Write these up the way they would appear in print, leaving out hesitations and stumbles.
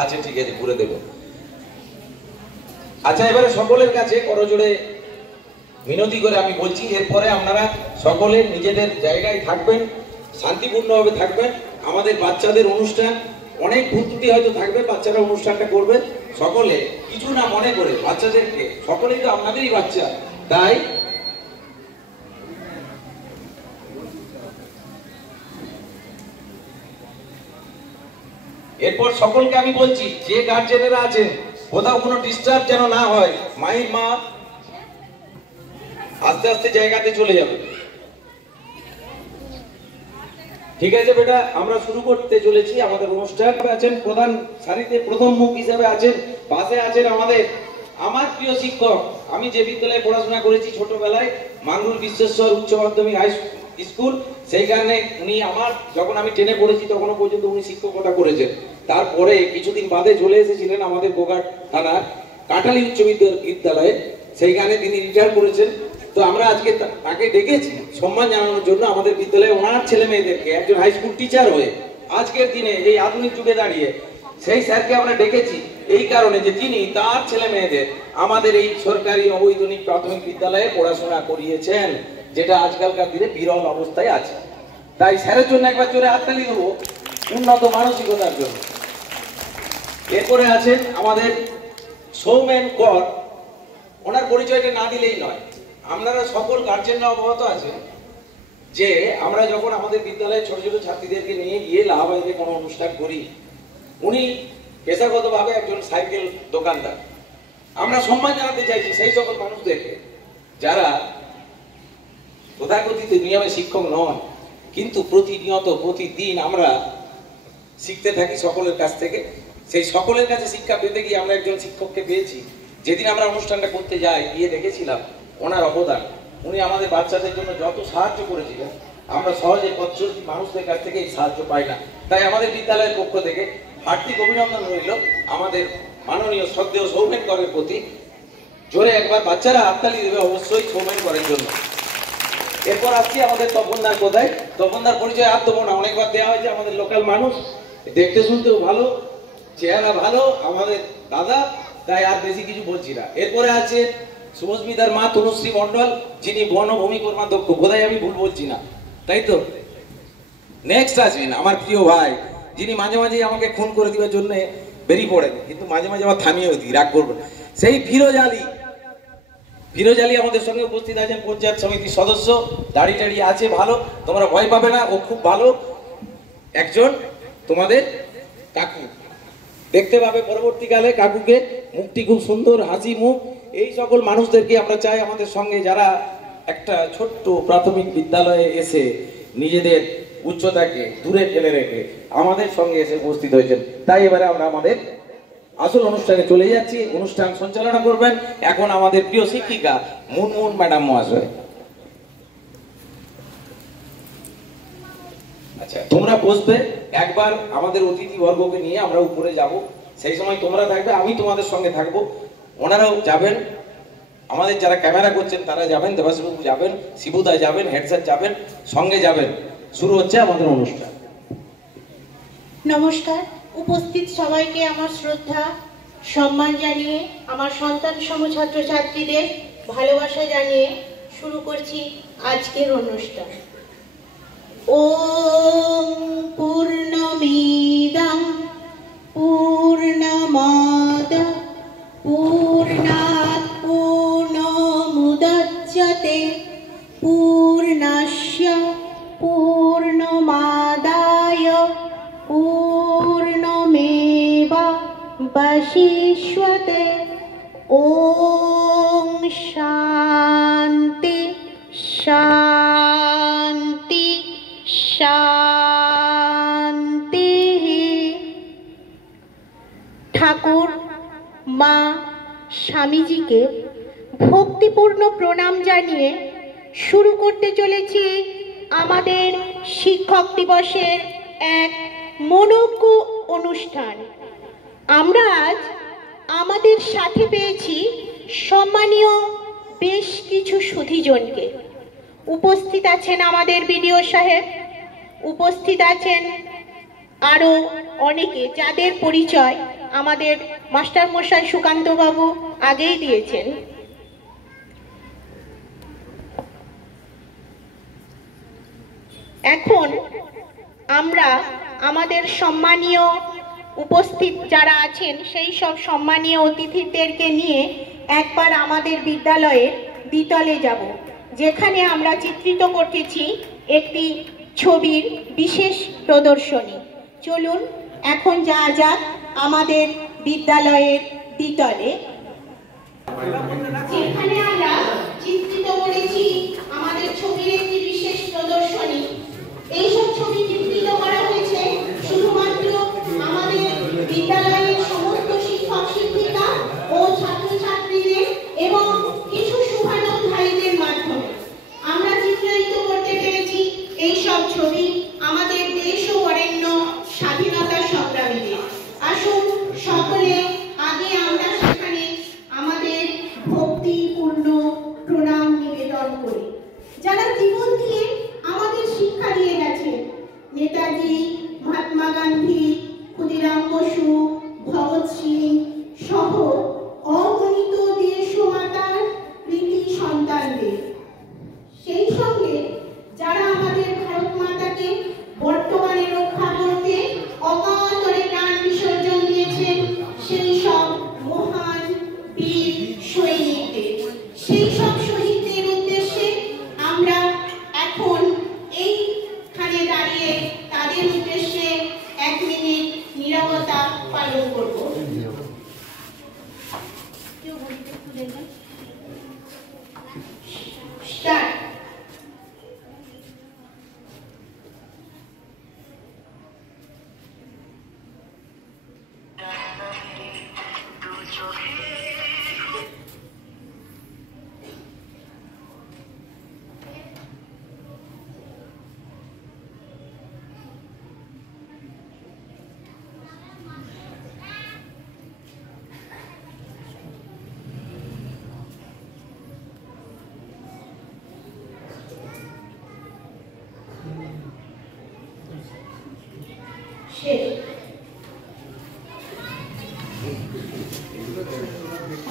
আচ্ছা ঠিক আছে, করে দেব। আচ্ছা, এবারে সকলের কাছে করজোড়ে মিনতি করে আমি বলছি, এরপরে আপনারা সকলে নিজেদের জায়গায় থাকবেন, শান্তিপূর্ণভাবে থাকবেন। আমাদের বাচ্চাদের অনুষ্ঠান, অনেক ভুলত্রুটি হয়তো থাকবে, বাচ্চারা অনুষ্ঠানটা করবে, সকলে কিছু না মনে করে বাচ্চাদেরকে, সকলেই তো আপনাদেরই বাচ্চা, তাই এরপর সকলকে আমি বলছি, যে গার্জেনেরা আছেন কোথাও কোনো ডিস্টার্ব যেন না হয়, মায়ের মা আস্তে আস্তে জায়গাতে চলে যাবে। ঠিক আছে বেটা, আমরা শুরু করতে চলেছি আমাদের অনুষ্ঠান। আছেন প্রধান সারিতে, প্রথম মুখ হিসেবে আছেন, পাশে আছেন আমার প্রিয় শিক্ষক। আমি যে বিদ্যালয়ে পড়াশোনা করেছি ছোটবেলায়, মাঙ্গুর বিশ্বেশ্বর উচ্চ মাধ্যমিক হাই স্কুল, সেই কারণে উনি আমার, যখন আমি 10-এ পড়েছি তখনও পর্যন্ত উনি শিক্ষকতা করেছেন। তারপরে কিছুদিন বাদে চলে এসেছিলেন আমাদের গোঘাট থানার কাটালি উচ্চ বিদ্যালয়ে, সেইখানে তিনি রিটায়ার করেছেন। তো আমরা আজকে তাকে ডেকেছি সম্মান জানানোর জন্য, আমাদের বিদ্যালয়ে ওনার ছেলে মেয়েদেরকে, একজন হাই স্কুল টিচার হয়ে আজকের দিনে এই আধুনিক যুগে দাঁড়িয়ে সেই স্যারকে আমরা ডেকেছি এই কারণে যে তিনি তার ছেলে মেয়েদের আমাদের এই সরকারি অবৈতনিক প্রাথমিক বিদ্যালয়ে পড়াশোনা করিয়েছেন, যেটা আজকালকার দিনে বিরল অবস্থায় আছে। তাই স্যারের জন্য একবার জোরে হাততালি দেবো, উন্নত মানসিকতার জন্য। এরপরে আছেন আমাদের সৌমেন কর, ওনার পরিচয়টা না দিলেই নয়। আপনারা সকল গার্জেনরা অবগত আছেন যে আমরা যখন আমাদের বিদ্যালয়ে ছোট ছোট ছাত্রীদেরকে নিয়ে গিয়ে লাহাবাড়িতে কোনো অনুষ্ঠান করি, উনি পেশাগতভাবে একজন সাইকেল দোকানদার। আমরা সম্মান জানাতে চাইছি সেই সকল মানুষদেরকে যারা তথাকথিত নিয়মে শিক্ষক নন, কিন্তু প্রতিনিয়ত প্রতিদিন আমরা শিখতে থাকি সকলের কাছ থেকে। সেই সকলের কাছে শিক্ষা পেতে গিয়ে আমরা একজন শিক্ষককে পেয়েছি। যেদিন আমরা অনুষ্ঠানটা করতে যাই, গিয়ে দেখেছিলাম ওনার অবদান। উনি আমাদের বাচ্চাদের জন্য যত সাহায্য করেছিলেন, আমরা সহজে পথচলতি মানুষদের কাছ থেকে এই সাহায্য পাই না। তাই আমাদের বিদ্যালয়ের পক্ষ থেকে হার্দিক অভিনন্দন রইল আমাদের মাননীয় শ্রদ্ধেয় সৌমেন করের প্রতি। জোরে একবার বাচ্চারা হাততালি দেবে অবশ্যই সৌমেন করের জন্য। এরপর আসছি আমাদের তপনদার কোথায়। তপনদার পরিচয় আর দেবো না, অনেকবার দেওয়া হয়েছে। আমাদের লোকাল মানুষ, দেখতে শুনতেও ভালো, চেহারা ভালো, আমাদের দাদা, তাই আর বেশি কিছু বলছি না। এরপরে আছে শুভস্মিতার মা তনুশ্রী মন্ডল, যিনি বনভূমি কর্মাধ্যক্ষ। বোধহয় আমি ভুল বলছি না, তাই তো? নেক্সট আছেন আমার প্রিয় ভাই, যিনি মাঝে মাঝেই আমাকে খুন করে দেওয়ার জন্য বেরিয়ে পড়েন, কিন্তু মাঝে মাঝে আবার থামিয়েও দিই, রাগ করবেন, সেই ফিরোজ আলী। ফিরোজ আলী আমাদের সঙ্গে উপস্থিত আছেন, পঞ্চায়েত সমিতির সদস্য, দাড়ি টাড়ি আছে, ভালো, তোমরা ভয় পাবে না, ও খুব ভালো একজন তোমাদের কাকু। দেখতে পাবে পরবর্তীকালে কাকুকে, মুখটি খুব সুন্দর, হাসি মুখ। এই সকল মানুষদেরকে আমরা চাই আমাদের সঙ্গে, যারা একটা ছোট্ট প্রাথমিক বিদ্যালয়ে এসে নিজেদের উচ্চতাকে দূরে ফেলে রেখে আমাদের সঙ্গে এসে উপস্থিত হয়েছেন। তাই এবারে আমরা আমাদের আসল অনুষ্ঠানে চলে যাচ্ছি। অনুষ্ঠান সঞ্চালনা করবেন এখন আমাদের প্রিয় শিক্ষিকা মুনমুন ম্যাডাম মহাশয়। আচ্ছা, তোমরা বসবে, একবার আমাদের অতিথি বর্গকে নিয়ে আমরা উপরে যাব, সেই সময় তোমরা থাকবে, আমি তোমাদের সঙ্গে থাকবো, ওনারাও যাবেন, আমাদের যারা ক্যামেরা করছেন তারা যাবেন, দেবাশবাবু যাবেন, শিবুদা যাবেন, হেড স্যার যাবেন, সঙ্গে যাবেন। শুরু হচ্ছে আমাদের অনুষ্ঠান। নমস্কার, উপস্থিত সবাইকে আমার শ্রদ্ধা সম্মান জানিয়ে, আমার সন্তান সম ছাত্রছাত্রীদের ভালোবাসা জানিয়ে শুরু করছি আজকের অনুষ্ঠান। ওম পূর্ণমিদং পূর্ণমাদা পূর্ণাৎ পূর্ণমুদচ্যতে পূর্ণস্য পূর্ণমাদায় পূর্ণমেবাবশিষ্যতে। ওম শান্তি শান্তি শান্তি। ঠাকুর মা স্বামীজিকে ভক্তিপূর্ণ প্রণাম জানিয়ে শুরু করতে চলেছি আমাদের শিক্ষক দিবসের এক মনোজ্ঞ অনুষ্ঠান। আমরা আজ আমাদের সাথে পেয়েছি সম্মানীয় বেশ কিছু সুধীজনকে। উপস্থিত আছেন আমাদের বিডিও সাহেব, উপস্থিত আছেন আরও অনেকে, যাদের পরিচয় আমাদের মাস্টারমশাই সুকান্তবাবু আগেই দিয়েছেন। এখন আমরা আমাদের সম্মানীয় উপস্থিত যারা আছেন সেই সব সম্মানীয় অতিথিদেরকে নিয়ে একবার আমাদের বিদ্যালয়ের দ্বিতলে যাব, যেখানে আমরা চিত্রিত করতেছি একটি ছবির বিশেষ প্রদর্শনী। চলুন এখন যাওয়া যাক আমাদের বিদ্যালয়ের দ্বিতলে, যেখানে আমরা চিত্রিত করেছি আমাদের ছবির একটি বিশেষ প্রদর্শনী। এইসব ছবি চিত্রিত করা হয়েছে শুধুমাত্র আমাদের বিদ্যালয়ের সমস্ত শিক্ষক শিক্ষিকা ও ছাত্রছাত্রীদের এবং কিছু শুভানুধ্যায়ীদের মাধ্যমে। আমরা চিত্রায়িত করতে পেরেছি এইসব ছবি আমাদের দেশ ও বরেণ্য স্বাধীনতা সংগ্রামীদের। আসুন সকলে আগে আমরা সেখানে আমাদের ভক্তিপূর্ণ প্রণাম নিবেদন করি, যারা জীবন দিয়ে আমাদের শিক্ষা দিয়ে গেছেন। নেতাজি, মহাত্মা গান্ধী, ক্ষুদিরাম বসু, ভগৎ সিং সহ অগণিত দেশ ও মাতার কৃতি সন্তানদের। সেই সঙ্গে যারা আমাদের ভারত মাতাকে বর্তমানে রক্ষা করতে অকাতরে প্রাণ বিসর্জন দিয়েছেন, সেই সব মহান বীর সৈনিকদের। সেই সব শহীদদের উদ্দেশ্যে আমরা এখন এইখানে দাঁড়িয়ে তাদের উদ্দেশ্যে 1 মিনিট নীরবতা পালন করব। স্টার্ট।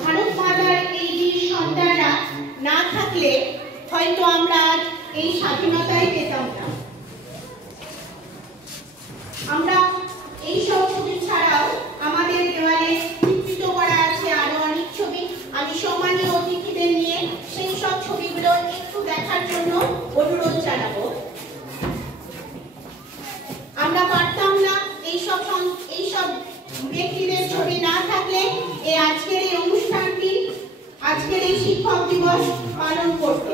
ভারত মাতার এই বীর সন্তানরা না থাকলে হয়তো আমরা আজ এই স্বাধীনতাই পেতাম না। আমরা এই সব ছবি ছাড়াও আমাদের দেওয়ালে চিত্রিত করা আছে আরো অনেক ছবি। আমি সম্মানীয় অতিথিদের নিয়ে সেই সব ছবিগুলো একটু দেখার জন্য অনুরোধ জানাবো। আমরা পারতাম না এইসব ব্যক্তিদের ছবি না থাকলে আজকের এই অনুষ্ঠানটি, আজকের এই শিক্ষক দিবস পালন করতে।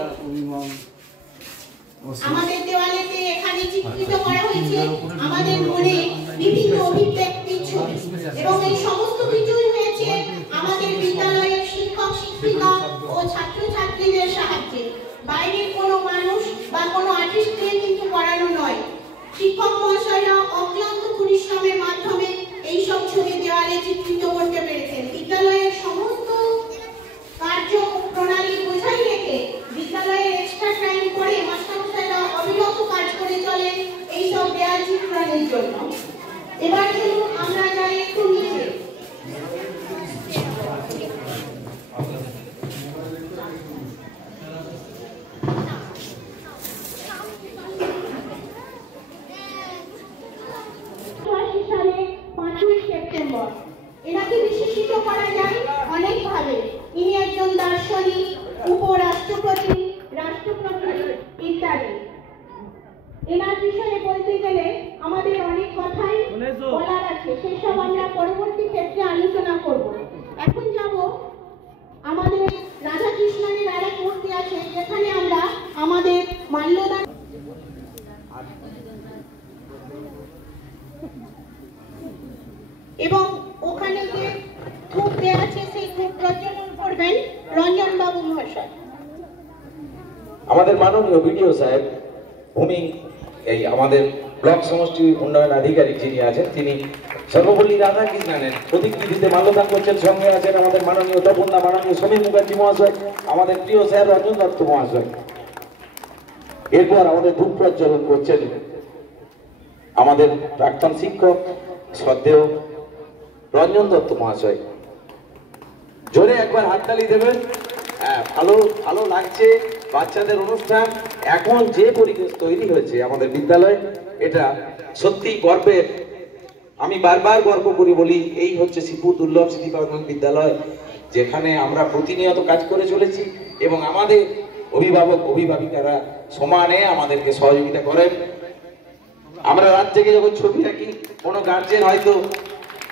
আমাদের দেওয়ালেতে এখানে চিত্রিত করা হয়েছে আমাদের মনে বিভিন্ন অভিব্যক্তির ছবি, এবং এই সমস্ত কিছুই হয়েছে আমাদের বিদ্যালয়ের শিক্ষক শিক্ষিকা ও ছাত্রছাত্রীদের সাহায্যে। বাইরের কোনো মানুষ বা কোনো আর্টিস্টকে কিন্তু করানো নয়। শিক্ষক মহাশয়রা অক্লান্ত পরিশ্রমের মাধ্যমে এই সব ছবি দেওয়ালে চিত্রিত করতে পেরেছেন। বিদ্যালয়ের সমস্ত কার্য প্রণালী বোঝাই রেখে বিদ্যালয়ের এক্সট্রা টাইম করে মাস্টারমশাইরা অবিরত কাজ করে চলেন এই সব দেওয়াল চিত্রণের জন্য। এবার চলুন আমরা যাই একটু নিচে। সালে 5ই সেপ্টেম্বর এনাকে বিশেষিত করা যায় অনেকভাবে। ইনি একজন দার্শনিক, উপরাষ্ট্রপতি, রাষ্ট্রপতি ইত্যাদি। এনার বিষয়ে বলতে গেলে আমাদের অনেক কথাই বলার আছে, সেসব আমরা পরবর্তী ক্ষেত্রে আলোচনা করব। এখন যাব আমাদের রাধাকৃষ্ণনের আরেক মূর্তি আছে, যেখানে আমরা আমাদের মাল্যদান এবং ওখানে যে ধূপ দেওয়া আছে সেই ধূপ প্রজ্বলন করবেন রঞ্জন বাবু মহাশয়। আমাদের মাননীয় বিডিও সাহেব ভূমি এই আমাদের ব্লক সমষ্টি উন্নয়ন আধিকারিক যিনি আছেন, তিনি সর্বপল্লী রাধাকৃষ্ণনের প্রতিকৃতিতে মাল্যদান করছেন। সঙ্গে আছেন আমাদের মাননীয় তপনদা, মাননীয় সমীর মুখার্জি মহাশয়, আমাদের প্রিয় স্যার রঞ্জন দত্ত মহাশয়। এরপর আমাদের ধূপ প্রজ্বলন করছেন আমাদের প্রাক্তন শিক্ষক শ্রদ্ধেয় রঞ্জন দত্ত মহাশয়, জোরে একবার হাততালি দেবেন। ভালো ভালো লাগছে বাচ্চাদের অনুষ্ঠান। এখন যে পরিবেশ তৈরি হয়েছে আমাদের বিদ্যালয়ে, এটা সত্যি গর্বের। আমি বারবার গর্ব করি, বলি এই হচ্ছে শ্রীপুর দুর্লভ স্মৃতি প্রাথমিক বিদ্যালয়, যেখানে আমরা প্রতিনিয়ত কাজ করে চলেছি এবং আমাদের অভিভাবক অভিভাবিকারা সমানে আমাদেরকে সহযোগিতা করেন। আমরা রাত থেকে যখন ছবি রাখি, কোনো গার্জেন হয়তো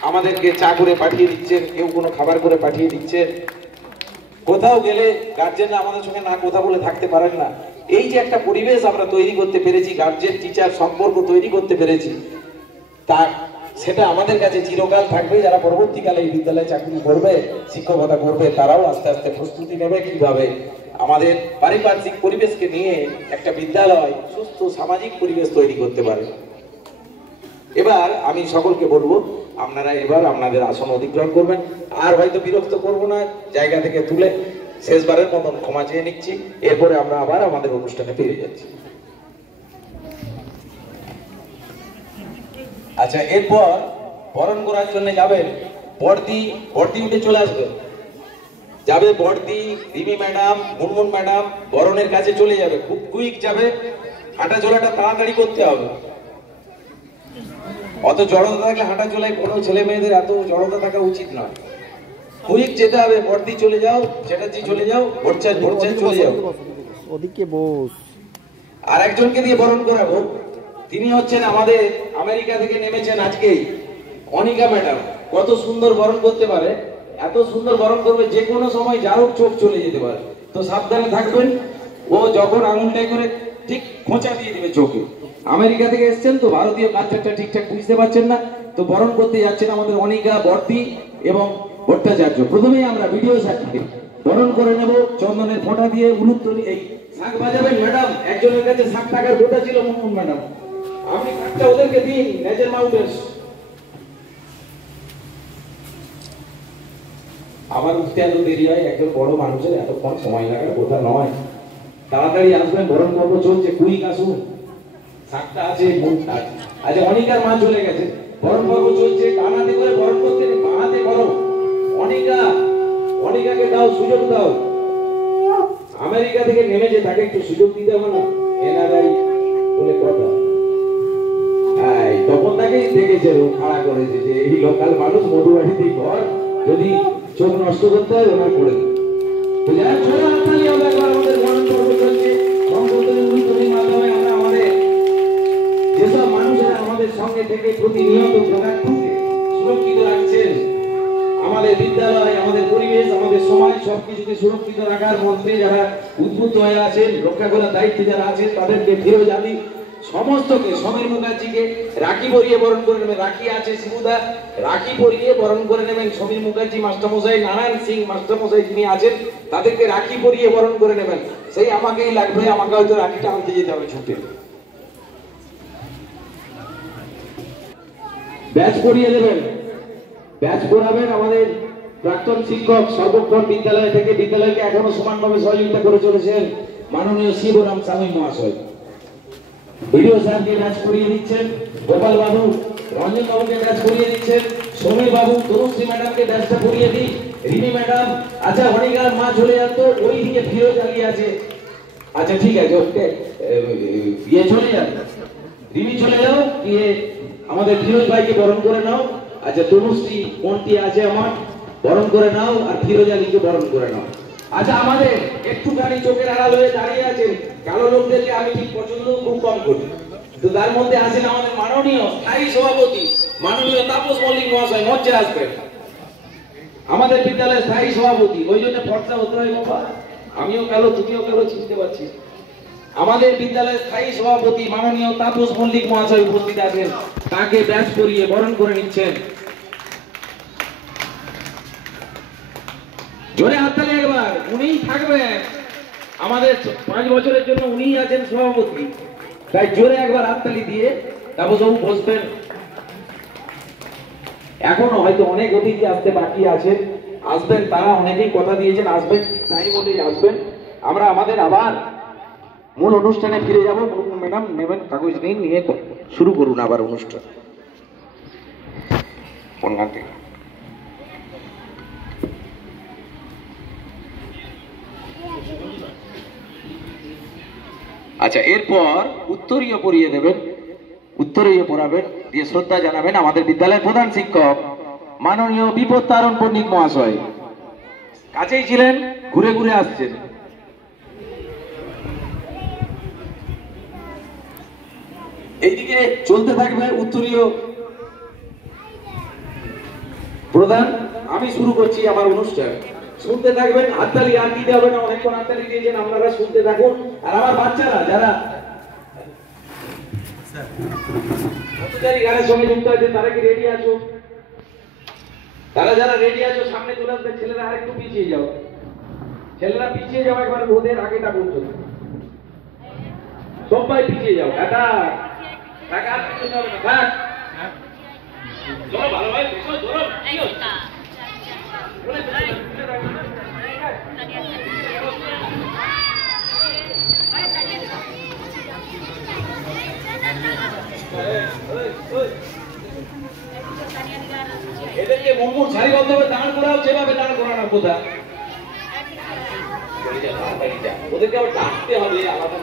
আমাদেরকে চা করে পাঠিয়ে দিচ্ছেন, কেউ কোনো খাবার করে পাঠিয়ে দিচ্ছেন। কোথাও গেলে গার্জেনরা আমাদের সঙ্গে না কথা বলে থাকতে পারেন না। এই যে একটা পরিবেশ আমরা তৈরি করতে পেরেছি, গার্জেন টিচার সম্পর্ক তৈরি করতে পেরেছি, তা সেটা আমাদের কাছে চিরকাল থাকবে। যারা পরবর্তীকালে এই বিদ্যালয়ে চাকরি করবে, শিক্ষকতা করবে, তারাও আস্তে আস্তে প্রস্তুতি নেবে কিভাবে আমাদের পারিপার্শ্বিক পরিবেশকে নিয়ে একটা বিদ্যালয় সুস্থ সামাজিক পরিবেশ তৈরি করতে পারে। এবার আমি সকলকে বলবো, আপনারা এবার আপনাদের আসন অধিগ্রহণ করবেন। আর হয়তো বিরক্ত করবো না, জায়গা থেকে তুলে শেষবারের মতন ক্ষমা চেয়ে নিচ্ছি। এরপরে আমরা আবার আমাদের অনুষ্ঠানে ফিরে যাচ্ছি। আচ্ছা, এরপর বরণ করার জন্য যাবেন বর্দি উঠে চলে আসবে, যাবে বর্দি, রিমি ম্যাডাম, মুনমুন ম্যাডাম বরণের কাছে চলে যাবে। খুব কুইক যাবে, হাঁটা চলাটা তাড়াতাড়ি করতে হবে। অত জড়তা থাকলে হাঁটা চলায় কোনো ছেলে মেয়েদের এত জড়তা থাকা উচিত নয়। কুইক যেতে হবে। বর্দি চলে যাও, চ্যাটার্জি চলে যাও, ভট্টাচার্য চলে যাও। ওদিকে বস। আর একজনকে দিয়ে বরণ করাবো, তিনি হচ্ছেন আমাদের আমেরিকা থেকে নেমেছেন আজকেই, অনিকা ম্যাডাম। কত সুন্দর বরণ করতে পারে, এত সুন্দর বরণ করবে, যে কোনো সময় যার হোক চোখ চলে যেতে পারে। তো সাবধানে থাকবেন। ও যখন আঙুলটাই করে ঠিক খোঁচা দিয়ে দিবে চোখে। আমেরিকা থেকে এসেছেন তো, ভারতীয় কালচারটা ঠিকঠাক বুঝতে পারছেন না, তো বরণ করতে যাচ্ছেন আমাদের অনিকা, বর্দি এবং ভট্টাচার্য। প্রথমেই আমরা ভিডিও সাক্ষী বরণ করে নেব চন্দনের ফোঁটা দিয়ে, উলুধ্বনি। এই শাঁখ বাজাবেন ম্যাডাম, একজনের কাছে 60 টাকার ফোঁটা ছিল, মুনমুন ম্যাডাম, আপনি শাঁখটা ওদেরকে দিন, নেজের মাউন্টেন্স। আমার উঠতে এত দেরি হয়, একজন বড় মানুষের এতক্ষণ সময় লাগার কথা নয়। তাড়াতাড়ি আসবেন, বরণ পর্ব চলছে, কুইক আসুন। শাঁখটা আছে, মুখটা আছে। আচ্ছা, অনিকার মা চলে গেছে, বরণ পর্ব চলছে। ডান হাতে করে বরণ করতে, বাঁ হাতে করো। অনিকাকে দাও, সুযোগ দাও। আমেরিকা থেকে নেমেছে, তাকে একটু সুযোগ দিতে হবে না? এনআরআই বলে কথা। তখন তাকেই দেখেছে, খাড়া করেছে যে এই লোকাল মানুষ, মধুবাড়িতেই ঘর, যদি চোখ নষ্ট করতে হয় ওনার করে দেবে। তো যারা ছোট হাততালি হবে একবার আমাদের বরণ পর্ব চলছে। মাধ্যমে আমরা আমাদের যেসব মানুষেরা আমাদের সঙ্গে থেকে প্রতিনিয়ত প্রোগ্রামকে সুরক্ষিত রাখছেন, আমাদের বিদ্যালয়, আমাদের পরিবেশ, আমাদের সমাজ সবকিছুকে সুরক্ষিত রাখার মধ্যে যারা উদ্বুদ্ধ হয়ে আছেন, রক্ষা করার দায়িত্বে যারা আছেন, তাদেরকে ফিরোজ আলী সমস্তকে, সমীর মুখার্জিকে রাখি পরিয়ে বরণ করে নেবেন। রাখি আছে শিবুদা, রাখি পরিয়ে বরণ করে নেবেন। সমীর মুখার্জি মাস্টারমশাই, নারায়ণ সিং মাস্টারমশাই যিনি আছেন, তাদেরকে রাখি পরিয়ে বরণ করে নেবেন। সেই আমাকেই লাগবে, আমাকে হয়তো রাখিটা আনতে যেতে হবে ছুটে। ব্যাচ পরিয়ে দেবেন, ব্যাচ পড়াবেন আমাদের প্রাক্তন শিক্ষক, সর্বক্ষণ বিদ্যালয় থেকে বিদ্যালয়কে এখনো সমানভাবে সহযোগিতা করে চলেছেন মাননীয় শিবরাম স্বামী মহাশয়। ভিডিও স্যারকে ব্যাচ পড়িয়ে দিচ্ছেন, গোপাল বাবু, রঞ্জন বাবুকে ব্যাচ পড়িয়ে দিচ্ছেন, সমীর বাবু, তরুশ্রী ম্যাডামকে ব্যাচটা পড়িয়ে দিই, রিমি ম্যাডাম। আচ্ছা, অনিকার মা চলে যান তো, ওই দিকে ফিরোজ আলী আছে। আচ্ছা ঠিক আছে, ওকে ইয়ে চলে যান, রিমি চলে যাও, গিয়ে আমাদের ফিরোজ ভাইকে বরণ করে নাও। আচ্ছা, তনুশ্রী কোনটি আছে আমার, বরণ করে নাও, আর ফিরোজ আলীকে বরণ করে নাও। আচ্ছা, আমাদের একটুখানি চোখের আড়াল হয়ে দাঁড়িয়ে আছেন কালো লোকদেরকে আমি ঠিক পছন্দ খুব কম করি, তো তার মধ্যে আছেন আমাদের মাননীয় স্থায়ী সভাপতি মাননীয় তাপস মল্লিক মহাশয়, মঞ্চে আসবেন। আমাদের বিদ্যালয়ের স্থায়ী সভাপতি, ওই জন্য ফর্সা হতে হয় বাবা, আমিও কালো, তুমিও কালো, চিনতে পারছি। আমাদের বিদ্যালয়ের স্থায়ী সভাপতি মাননীয় তাপস মল্লিক মহাশয় উপস্থিত আছেন, তাকে ব্যাচ করিয়ে বরণ করে নিচ্ছেন। জোরে হাততালি একবার। উনিই থাকবেন আমাদের 5 বছরের জন্য, উনিই আছেন সভাপতি, তাই জোরে একবার হাততালি দিয়ে তাপসবাবু বসবেন। এখনো হয়তো অনেক অতিথি আসতে বাকি আছে, আসবেন, তারা অনেকেই কথা দিয়েছেন আসবেন, তাই বলেই আসবেন। আমরা আমাদের আবার মূল অনুষ্ঠানে ফিরে যাব। ম্যাডাম নেবেন কাগজ নিয়ে শুরু করুন আবার অনুষ্ঠান। কোন গান থেকে? আচ্ছা, এরপর উত্তরীয় পড়িয়ে দেবেন, উত্তরীয় পড়াবেন, দিয়ে শ্রদ্ধা জানাবেন আমাদের বিদ্যালয়ের প্রধান শিক্ষক মাননীয় বিপদ তারণ পণ্ডিত মহাশয়। কাছেই ছিলেন, ঘুরে ঘুরে আসছেন। এইদিকে চলতে থাকবে উত্তরীয় প্রধান। আমি শুরু করছি আমার অনুষ্ঠান, শুনতে থাকবেন। হাততালি আর দিতে হবে না, অনেকক্ষণ হাততালি দিয়েছেন, আপনারা শুনতে থাকুন। আর আমার বাচ্চারা যারা পথচারী গানের সঙ্গে যুক্ত আছে তারা কি রেডি আছো? তারা যারা রেডি আছো সামনে চলে আসবে। ছেলেরা আরেকটু পিছিয়ে যাও, ছেলেরা পিছিয়ে যাও একবার রোদের আগেটা পর্যন্ত। সবাই পিছিয়ে যাও। টাকা টাকা আর পিছনে হবে না, থাক। চলো ভালো ভাই, বসো, ধরো। কি হচ্ছে? বলে দিচ্ছি, পিছনে রাখো না। এদেরকে মুম্মুর সারিবদ্ধভাবে দাঁড় করাও, যেভাবে দাঁড় করানোর কথা। ওদেরকে আবার ডাকতে হবে আলাদা।